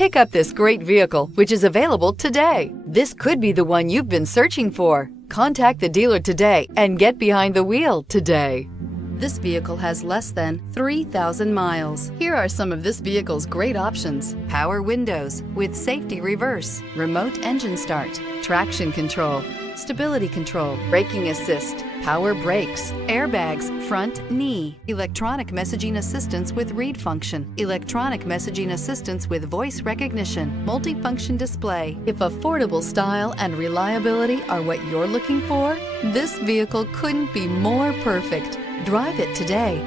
Pick up this great vehicle, which is available today. This could be the one you've been searching for. Contact the dealer today and get behind the wheel today. This vehicle has less than 3,000 miles. Here are some of this vehicle's great options: power windows with safety reverse, remote engine start, traction control, stability control, braking assist, power brakes, airbags, front knee, electronic messaging assistance with read function, electronic messaging assistance with voice recognition, multifunction display. If affordable style and reliability are what you're looking for, this vehicle couldn't be more perfect. Drive it today.